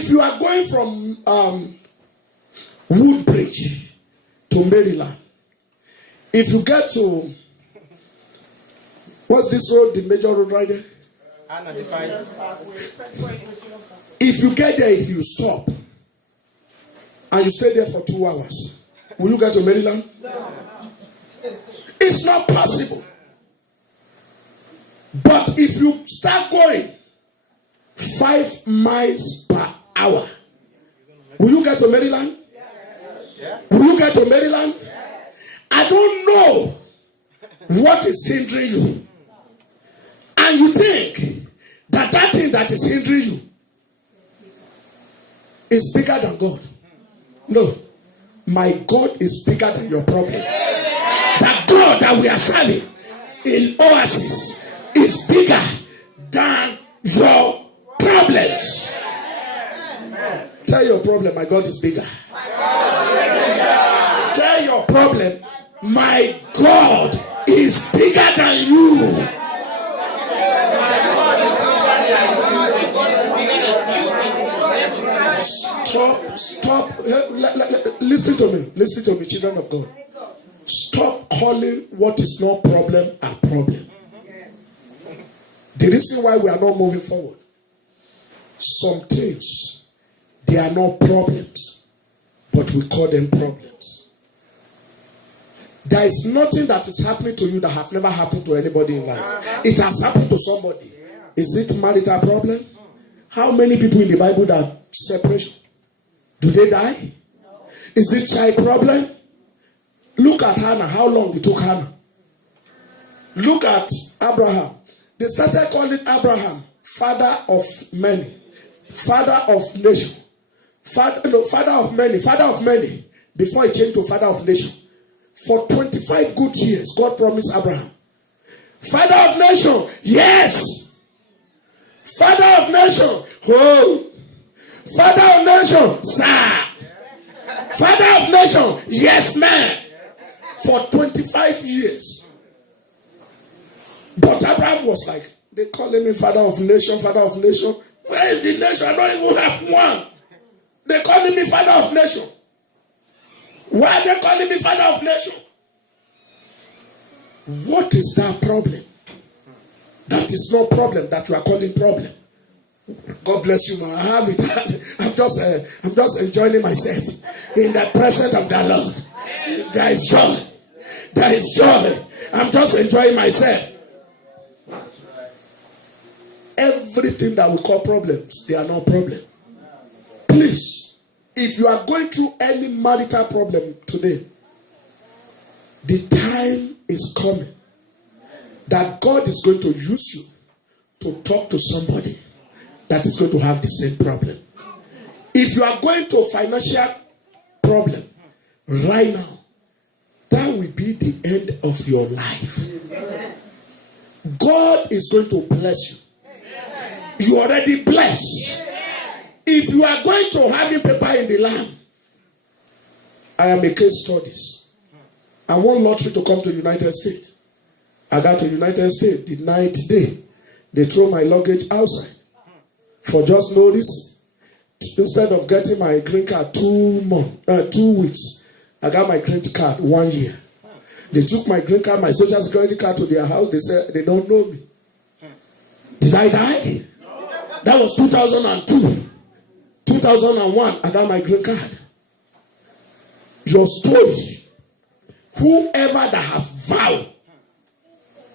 If you are going from Woodbridge to Maryland, if you get to, what's this road, the major road right there? If you get there, if you stop, and you stay there for 2 hours, will you get to Maryland? No. It's not possible. But if you start going 5 miles per hour, will you get to Maryland? Yes. Will you get to Maryland? Yes. I don't know what is hindering you. And you think that that thing that is hindering you is bigger than God. No. My God is bigger than your problem. That God that we are serving in Oasis is bigger than your problems. Tell your problem, my God is bigger. Tell your problem, my God is bigger than you. Stop. Listen to me, children of God. Stop calling what is not problem a problem. The reason why we are not moving forward, some things, they are not problems, but we call them problems. There is nothing that is happening to you that has never happened to anybody in life. It has happened to somebody. Is it marital problem? How many people in the Bible that separation? Do they die? Is it child problem? Look at Hannah. How long it took Hannah? Look at Abraham. They started calling Abraham father of many, father of nation, father of many, before he changed to father of nation. For 25 good years, God promised Abraham, father of nation, yes. Father of nation, oh. Father of nation, sir. Father of nation, yes, man. For 25 years. But Abraham was like, they calling me father of nation, father of nation. Where is the nation? I don't even have one. They calling me father of nation. Why are they calling me father of nation? What is that problem? That is no problem that you are calling problem. God bless you, man. I have it. I'm just enjoying myself in the presence of the Lord. There is joy. There is joy. I'm just enjoying myself. Everything that we call problems, they are not problems. Please, if you are going through any marital problem today, the time is coming that God is going to use you to talk to somebody that is going to have the same problem. If you are going to a financial problem right now, that will be the end of your life. God is going to bless you. You already blessed. If you are going to having paper in the land, I am a case studies. I want lottery to come to United States. I got to United States the night day. They throw my luggage outside for just no reason. Instead of getting my green card 2 weeks, I got my green card 1 year. They took my green card, my social security card to their house. They said they don't know me. Did I die? That was 2002. 2001, I got my green card. Your story, whoever that have vowed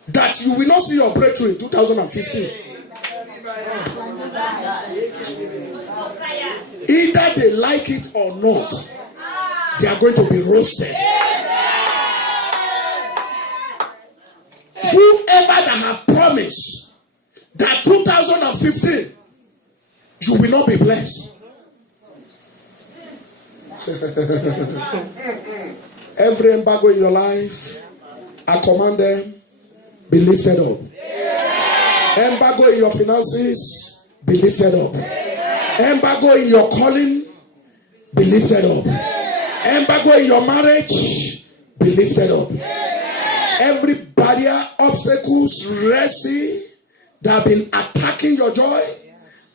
that you will not see your breakthrough in 2015, either they like it or not, they are going to be roasted. Whoever that have promised that 2015 you will not be blessed. Every embargo in your life, I command them, be lifted up. Embargo in your finances, be lifted up. Embargo in your calling, be lifted up. Embargo in your marriage, be lifted up. Every barrier, obstacles, residue that have been attacking your joy,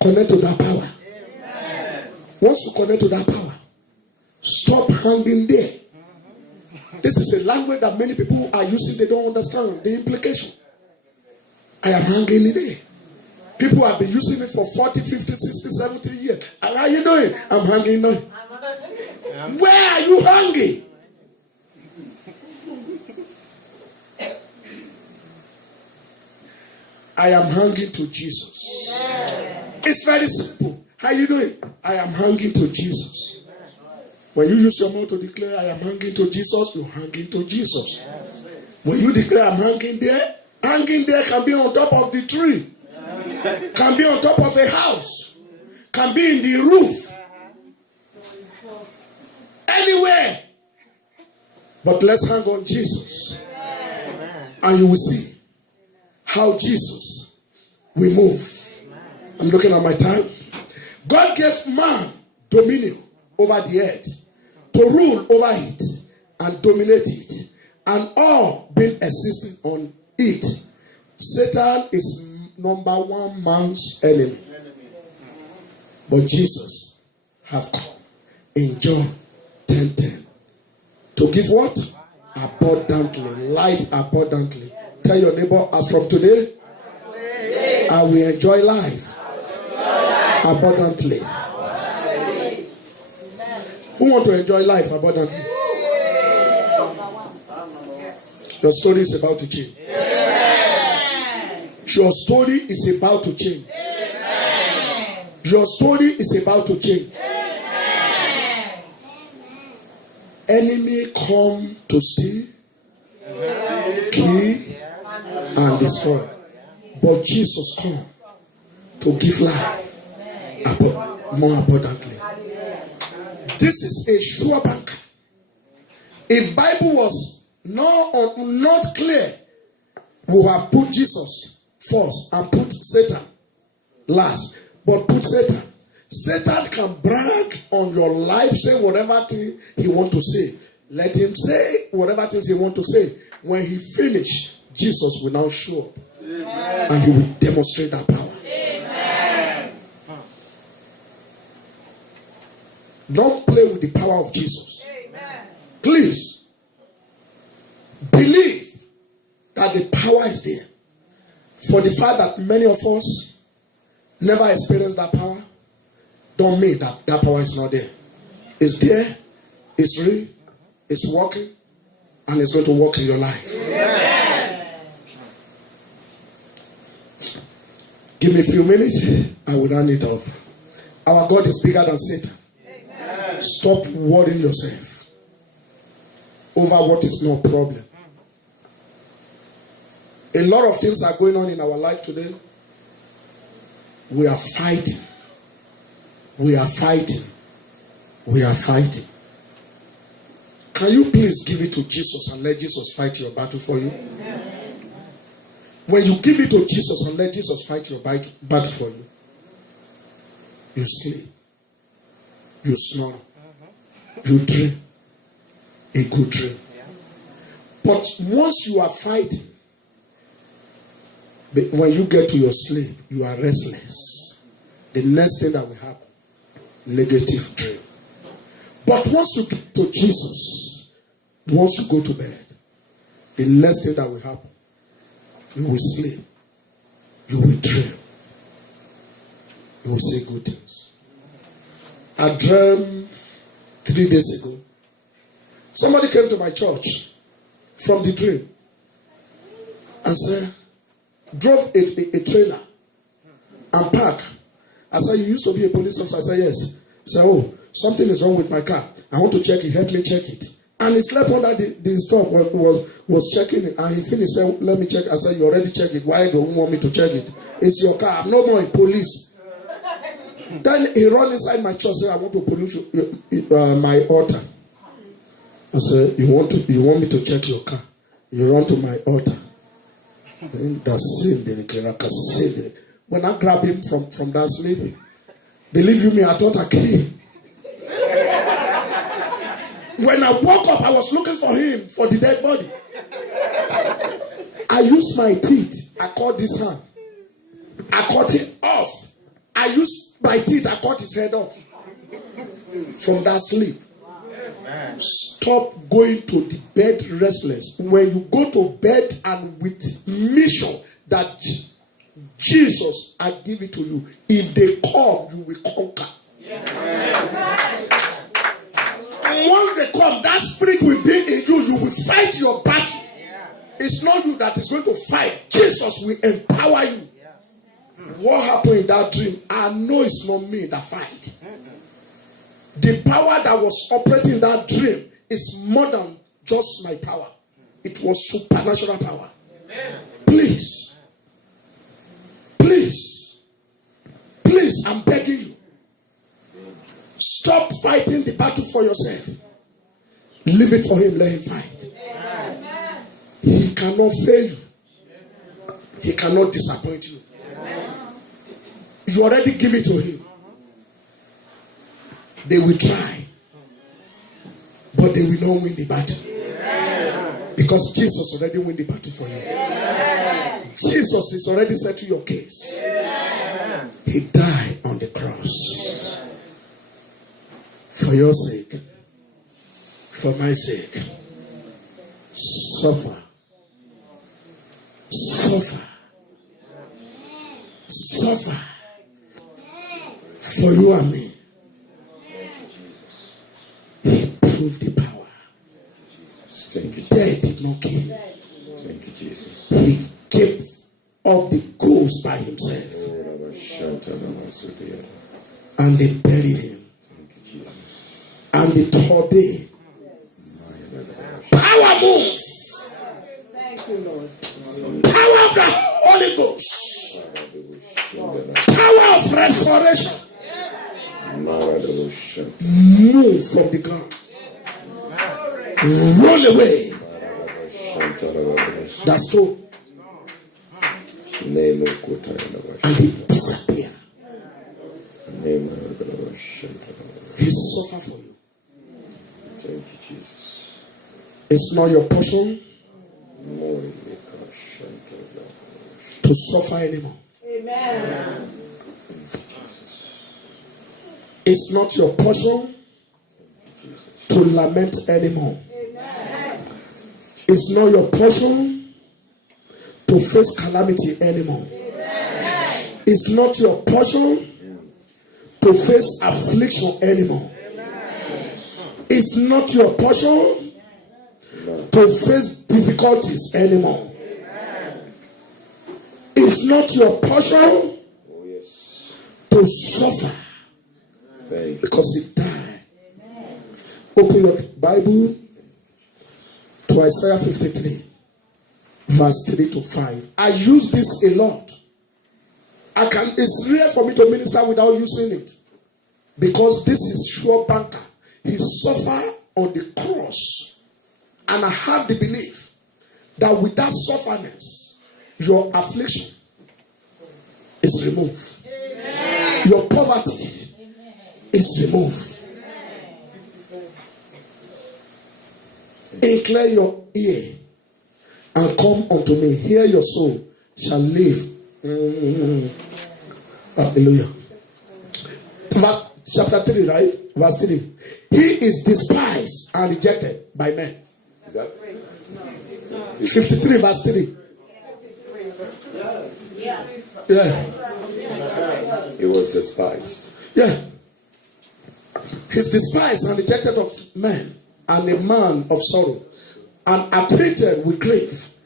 Connect to that power. Amen. Once you connect to that power, stop hanging there. This is a language that many people are using. They don't understand the implication. I am hanging in there. People have been using it for 40, 50, 60, 70 years. And how are you doing? I'm hanging there. Where are you hanging? I am hanging to Jesus. It's very simple. How are you doing? I am hanging to Jesus. When you use your mouth to declare, I am hanging to Jesus, you're hanging to Jesus. When you declare, I'm hanging there can be on top of the tree, can be on top of a house, can be in the roof, anywhere. But let's hang on Jesus, and you will see how Jesus will move. I'm looking at my time. God gave man dominion over the earth, to rule over it and dominate it, and all being existing on it. Satan is number one man's enemy. But Jesus have come in John 10:10 to give what? Abundantly, life abundantly. Tell your neighbor, as from today, I will enjoy life abundantly. Who want to enjoy life abundantly? Your story is about to change. Your story is about to change. Your story is about to change. Enemy come to steal, kill, and destroy. But Jesus come to give life more abundantly. This is a sure bank. If Bible was not clear, we have put Jesus first and put Satan last. But put Satan. Satan can brag on your life, say whatever thing he want to say. Let him say whatever things he want to say. When he finish, Jesus will now show up. Amen. And he will demonstrate that power. Amen. Don't play with the power of Jesus. Amen. Please believe that the power is there. For the fact that many of us never experienced that power, don't mean that that power is not there. It's there, it's real, it's working, and it's going to work in your life. Amen. Give me a few minutes, I will run it up. Our God is bigger than Satan. Amen. Stop worrying yourself over what is no problem. A lot of things are going on in our life today. We are fighting. We are fighting. We are fighting. Can you please give it to Jesus and let Jesus fight your battle for you? Amen. When you give it to Jesus and let Jesus fight your battle for you, you sleep, you snore, you dream a good dream. But once you are fighting, when you get to your sleep, you are restless. The next thing that will happen, negative dream. But once you get to Jesus, once you go to bed, the next thing that will happen, you will sleep, you will dream, you will say good things. I dreamed 3 days ago. Somebody came to my church from the dream and said, drove a trailer and parked. I said, you used to be a police officer? I said, yes. He said, oh, something is wrong with my car. I want to check it. Help me check it. And he slept under the stop, was checking it. And he finished, said, let me check. I said, you already checked it. Why do you want me to check it? It's your car. I'm no more a police. Then he ran inside my church and said, I want to pollute my altar. I said, you want me to check your car? You run to my altar. When I grabbed him from that sleep, believe you me, I thought I came. When I woke up, I was looking for him, for the dead body. I used my teeth. I cut this hand. I cut it off. I used my teeth, I cut his head off from that sleep. Stop going to the bed restless. When you go to bed and with mission that Jesus, I give it to you. If they come, you will conquer. Once they come, that spirit will be in you. You will fight your battle. It's not you that is going to fight. Jesus will empower you. What happened in that dream? I know it's not me that fight. The power that was operating in that dream is more than just my power. It was supernatural power. Please, I'm begging you. Stop fighting the battle for yourself. Leave it for him. Let him fight. He cannot fail you. He cannot disappoint you. You already give it to him. They will try, but they will not win the battle. Because Jesus already won the battle for you. Jesus is already settled your case. He died on the cross. For your sake. For my sake. Suffer. For you and me. He proved the power. Thank you, Death did not kill him. Thank you, Jesus. He gave up the ghost by himself. And they buried him. Thank you, Jesus. And the third day, power moves. Thank you, Lord. Power of the Holy Ghost. Power of restoration. Move from the ground. Roll away that stone. And he disappeared. He suffered for you. Thank you, Jesus. It's not your portion to suffer anymore. Amen. It's not your portion to lament anymore. Amen. It's not your portion to face calamity anymore. Amen. It's not your portion to face affliction anymore. It's not your portion to face difficulties anymore. It's not your portion to suffer because he died. Open your Bible to Isaiah 53, verse 3 to 5. I use this a lot. It's rare for me to minister without using it, because this is sure banker. He suffered on the cross, and I have the belief that with that sufferness, your affliction is removed. Amen. Your poverty is removed. Incline your ear and come unto me. Here your soul shall live. Hallelujah. Chapter 3, right? Verse 3. He is despised and rejected by men. Is that 53 verse 3. Yeah. He was despised. Yeah. He's despised and rejected of men, and a man of sorrow, and acquainted with grief,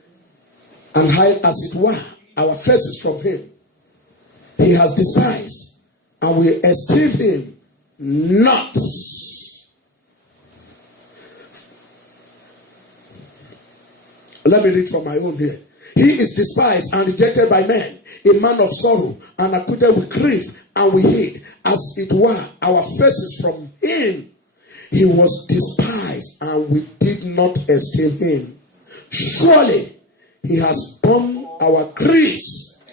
and hide as it were our faces from him. He has despised, and we esteem him not. Let me read from my own here. He is despised and rejected by men, a man of sorrow, and acquainted with grief, and we hid, as it were, our faces from him. He was despised, and we did not esteem him. Surely he has borne our griefs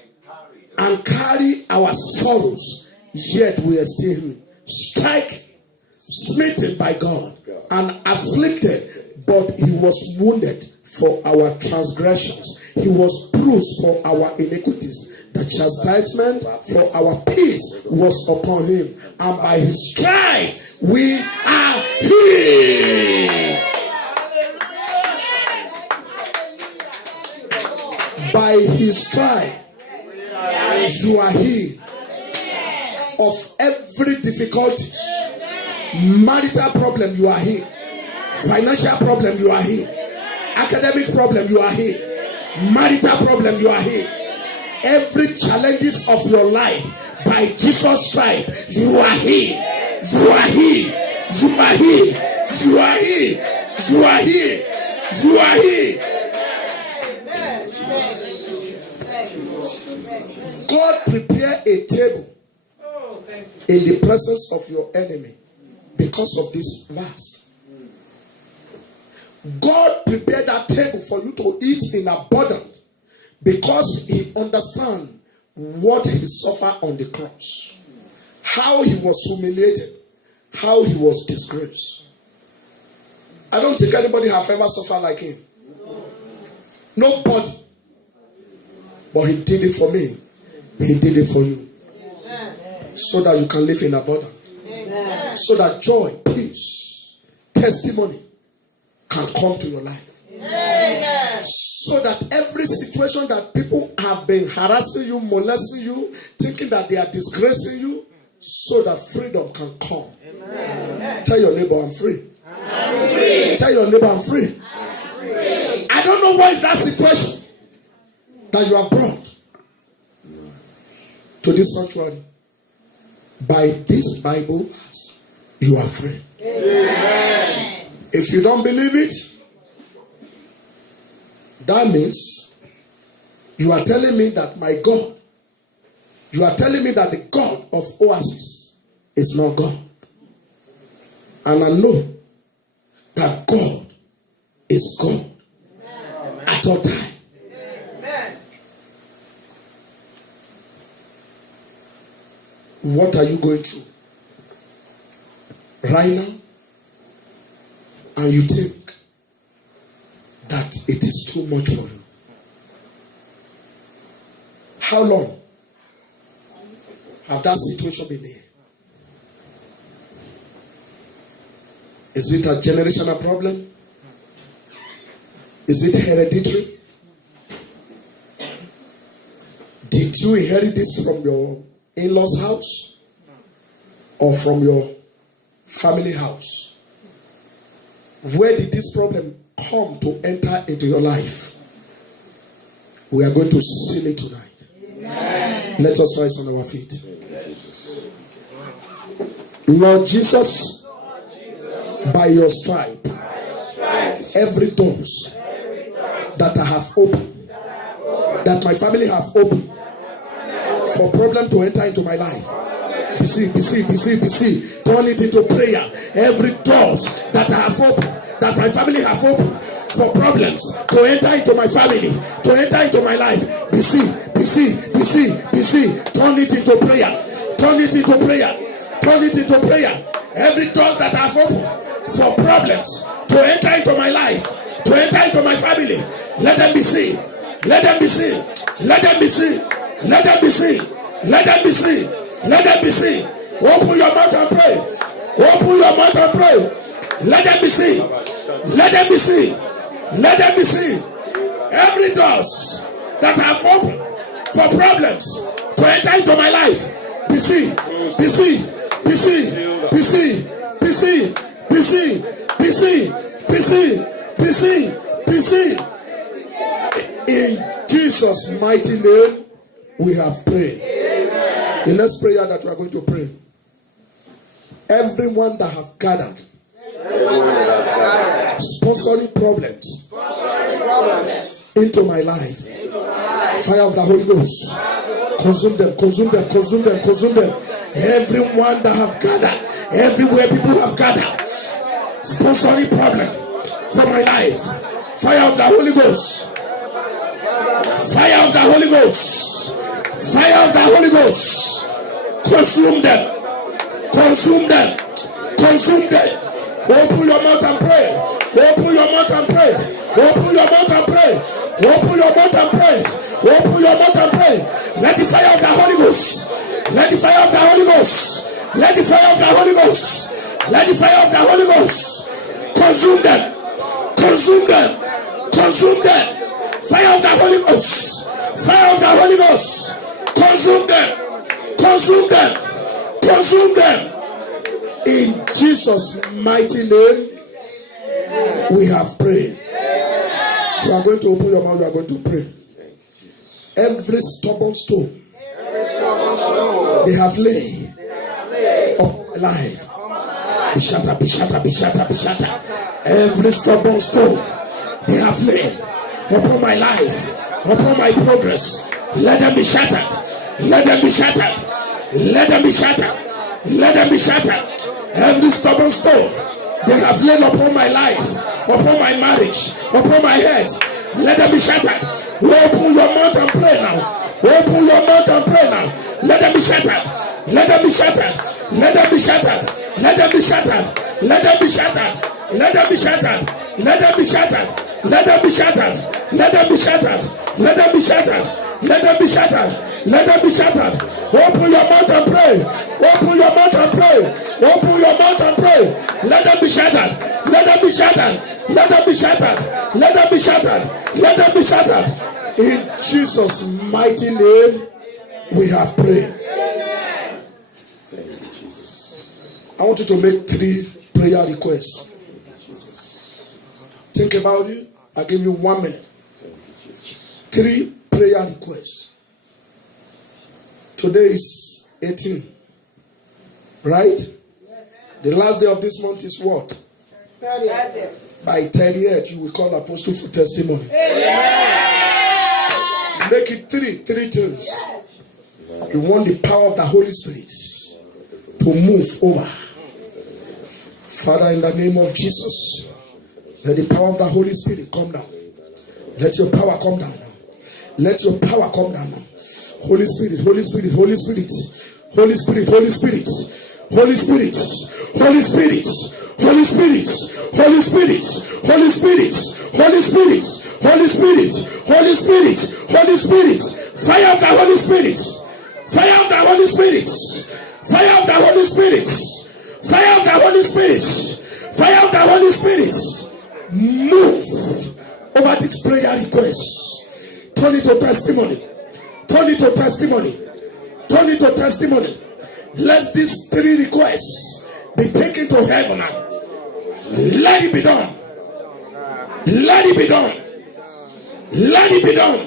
and carried our sorrows, yet we esteem him stricken, smitten by God, and afflicted, but he was wounded for our transgressions. He was bruised for our iniquities. The chastisement for our peace was upon him, and by his stripe we are healed. By his stripe you are healed of every difficulty. Marital problem, you are healed. Financial problem, you are healed. Academic problem, you are healed. Marital problem, you are healed. Every challenges of your life, by Jesus' stripe, you are healed. You are healed. You are healed. You are healed. You are healed. You are healed. God prepare a table in the presence of your enemy because of this verse. God prepared that table for you to eat in abundance because he understands what he suffered on the cross, how he was humiliated, how he was disgraced. I don't think anybody have ever suffered like him. Nobody. But he did it for me. He did it for you. So that you can live in abundance. So that joy, peace, testimony can come to your life. So that every situation that people have been harassing you, molesting you, thinking that they are disgracing you, so that freedom can come. Tell your neighbor, I'm free. Tell your neighbor, I'm free. I don't know what is that situation that you have brought to this sanctuary. By this Bible verse, you are free. Amen. If you don't believe it, that means you are telling me that my God, you are telling me that the God of Oasis is not God. And I know that God is God at all times. What are you going through right now? And you think that it is too much for you. How long have that situation been there? Is it a generational problem? Is it hereditary? Did you inherit this from your in-laws' house or from your family house? Where did this problem come to enter into your life? We are going to seal it tonight. Amen. Let us rise on our feet. Lord Jesus, by your stripe, every doors that I have opened, that my family have opened, for problem to enter into my life, be see, turn it into prayer. Every doors that I have opened, that my family have opened, for problems to enter into my family, to enter into my life, be see, turn it into prayer, turn it into prayer, turn it into prayer. Every doors that I have opened for problems to enter into my life, to enter into my family, let them be seen, let them be seen, let them be seen, let them be seen, let them be seen, let them be seen. Open your mouth and pray. Open your mouth and pray. Let them be seen. Let them be seen. Let them be seen. Every doors that have opened for problems to enter into my life, be seen, be seen, be seen, be seen, be seen, be seen, be seen, be seen, be seen, be seen. In Jesus' mighty name, we have prayed. The next prayer that we are going to pray. Everyone that have gathered, sponsoring problems into my life, fire of the Holy Ghost, consume them, consume them, consume them, consume them. Everyone that have gathered, everywhere people have gathered, sponsoring problem for my life, fire of the Holy Ghost, fire of the Holy Ghost, fire of the Holy Ghost, consume them, consume them, consume them. Open your mouth and pray. Open your mouth and pray. Open your mouth and pray. Open your mouth and pray. Open your mouth and pray. Let the fire of the Holy Ghost. Let the fire of the Holy Ghost. Let the fire of the Holy Ghost. Let the fire of the Holy Ghost consume them. Consume them. Consume them. Fire of the Holy Ghost. Fire of the Holy Ghost. Consume them. Consume them. Consume them. In Jesus' mighty name, we have prayed. So you are going to open your mouth. You are going to pray. Every stubborn stone they have laid up alive. Be shattered, be shattered, be shattered, be shattered. Every stubborn stone they have laid upon my life, upon my progress, let them be shattered. Let them be shattered. Let them be shattered. Let them be shattered. Every stubborn stone they have laid upon my life, upon my marriage, upon my head, let them be shattered. Open your mouth and pray now. Open your mouth and pray now. Let them be shattered. Let them be shattered. Let them be shattered. Let them be shattered. Let them be shattered. Let them be shattered. Let them be shattered. Let them be shattered. Let them be shattered. Let them be shattered. Let them be shattered. Let them be shattered. Open your mouth and pray. Open your mouth and pray. Open your mouth and pray. Let them be shattered. Let them be shattered. Let them be shattered. Let them be shattered. Let them be shattered. In Jesus' mighty name, we have prayed. Thank you, Jesus. I want you to make 3 prayer requests. Think about it. I'll give you 1 minute. 3 prayer requests. Today is 18. Right? The last day of this month is what? 30th. By 30th, you will call Apostle for testimony. Make it 3 things. You want the power of the Holy Spirit to move over. Father, in the name of Jesus, let the power of the Holy Spirit come down. Let your power come down now. Let your power come down now. Holy Spirit, Holy Spirit, Holy Spirit, Holy Spirit, Holy Spirit, Holy Spirit, Holy Spirit, Holy Spirit, Holy Spirit, Holy Spirit, Holy Spirit, Holy Spirit, Holy Spirit, Holy Spirit, fire of the Holy Spirit, fire of the Holy Spirit, fire of the Holy Spirit, fire of the Holy Spirit, fire of the Holy Spirit, move over this prayer request. Turn it to testimony. Turn it to testimony. Turn it to testimony. Let these 3 requests be taken to heaven now. Let it be done. Let it be done. Let it be done.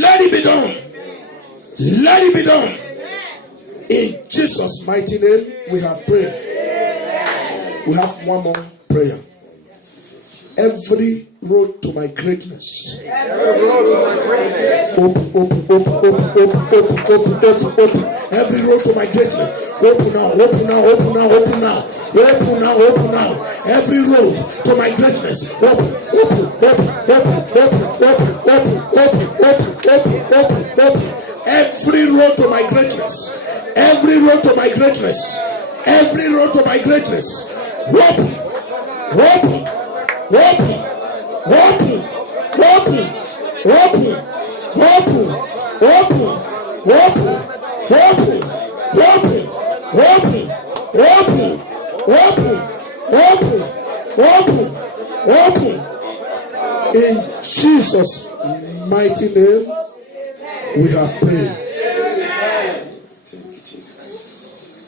Let it be done. Let it be done. In Jesus' mighty name, we have prayed. We have 1 more prayer. Every road to my greatness. Open. Every road to my greatness. Open now. Every road to my greatness. Open. Every road to my greatness. Every road to my greatness. Every road to my greatness. Open. In Jesus' mighty name, we have prayed.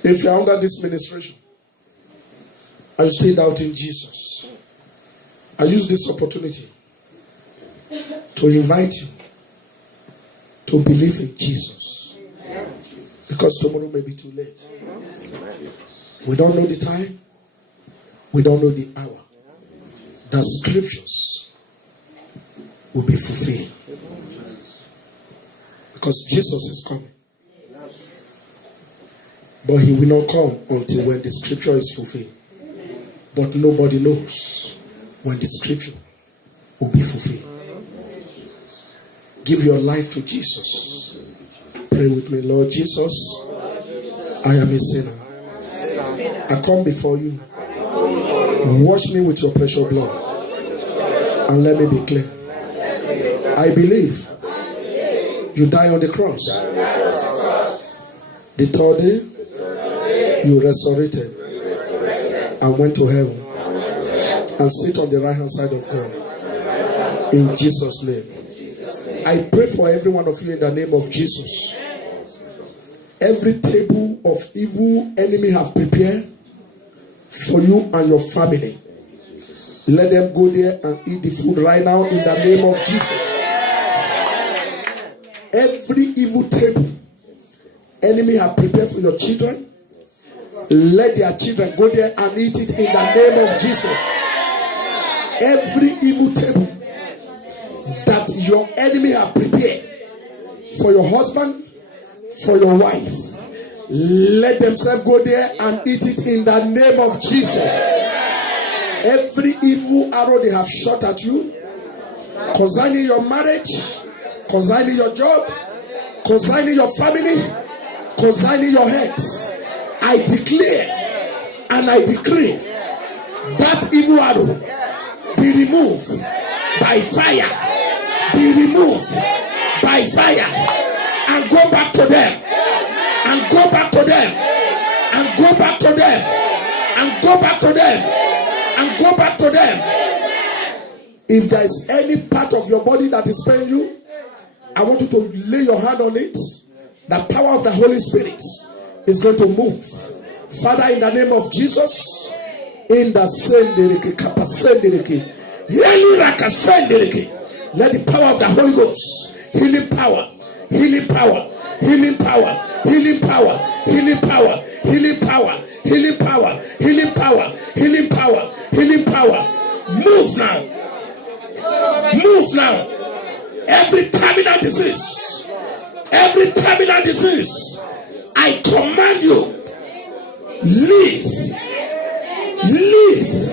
If you're under this ministration, I stayed out in Jesus. I use this opportunity to invite you to believe in Jesus. Because tomorrow may be too late. We don't know the time. We don't know the hour. The scriptures will be fulfilled. Because Jesus is coming. But he will not come until when the scripture is fulfilled. But nobody knows when the scripture will be fulfilled. Give your life to Jesus. Pray with me. Lord Jesus, I am a sinner. I come before you Wash me with your precious blood and let me be clean. I believe you died on the cross. The third day, you resurrected and went to heaven and sit on the right hand side of God. In Jesus' name. I pray for every one of you in the name of Jesus. Every table of evil enemy have prepared for you and your family, let them go there and eat the food right now in the name of Jesus. Every evil table enemy have prepared for your children, let their children go there and eat it in the name of Jesus. Every evil table that your enemy have prepared for your husband, for your wife, let themselves go there and eat it in the name of Jesus. Every evil arrow they have shot at you concerning your marriage, concerning your job, concerning your family, concerning your health, I declare and I decree that evil arrow be removed by fire, be removed by fire, and go back to them, and go back to them, and go back to them, and go back to them, and go back to them. If there is any part of your body that is paining you, I want you to lay your hand on it. The power of the Holy Spirit is going to move. Father, in the name of Jesus, in the sendereke, kapasendereke, let the power of the Holy Ghost, healing power, healing power, healing power, healing power, healing power, healing power, healing power, healing power, healing power, healing power. Move now. Move now. Every terminal disease, every terminal disease, I command you, leave. Leave.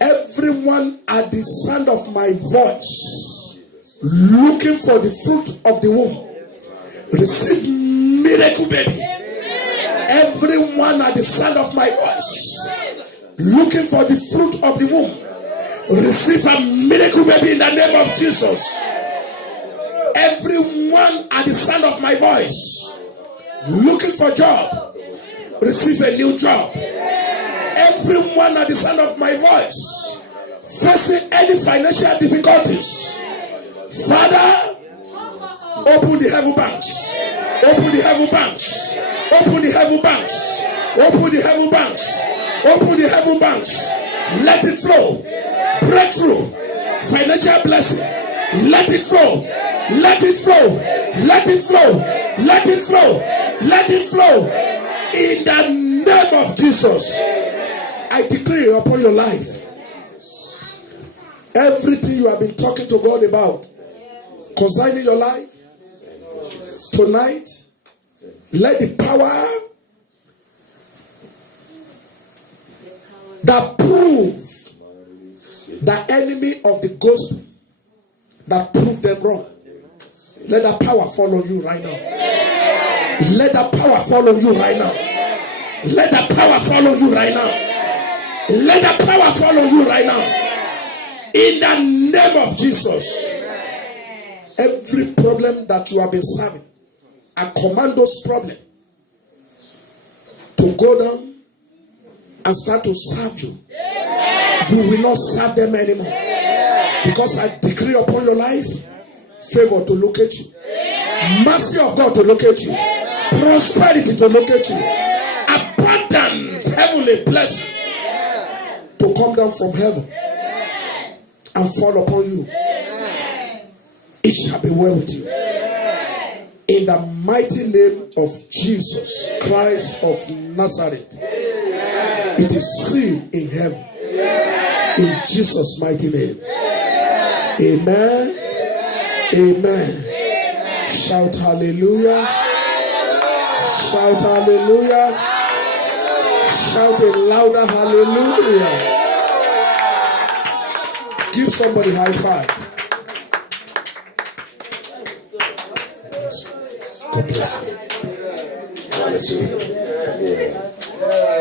Everyone at the sound of my voice, looking for the fruit of the womb, receive miracle baby. Everyone at the sound of my voice, looking for the fruit of the womb, receive a miracle baby in the name of Jesus. Everyone at the sound of my voice, looking for job, receive a new job. Everyone at the sound of my voice, facing any financial difficulties, Father, open the heaven banks, open the heaven banks, open the heaven banks, open the heaven banks, open the heaven banks. Let it flow. Breakthrough, financial blessing. Let it flow. Let it flow. Let it flow. Let it flow. Let it flow. In the name of Jesus, I decree upon your life, everything you have been talking to God about concerning your life, tonight, let the power that prove the enemy of the gospel, that prove them wrong, let that power fall on you right now. Let that power fall on you right now. Let that power fall on you right now. Let that power fall on you right now. In the name of Jesus. Every problem that you have been serving, I command those problems to go down and start to serve you. You will not serve them anymore. Because I decree upon your life, favor to locate you. Mercy of God to locate you. Prosperity to locate you. Abundant heavenly blessing to come down from heaven and fall upon you. It shall be well with you. In the mighty name of Jesus Christ of Nazareth, it is sealed in heaven. In Jesus' mighty name. Amen. Amen. Shout hallelujah. Shout hallelujah. Shout it louder, hallelujah. Give somebody high five. God bless you. God bless you.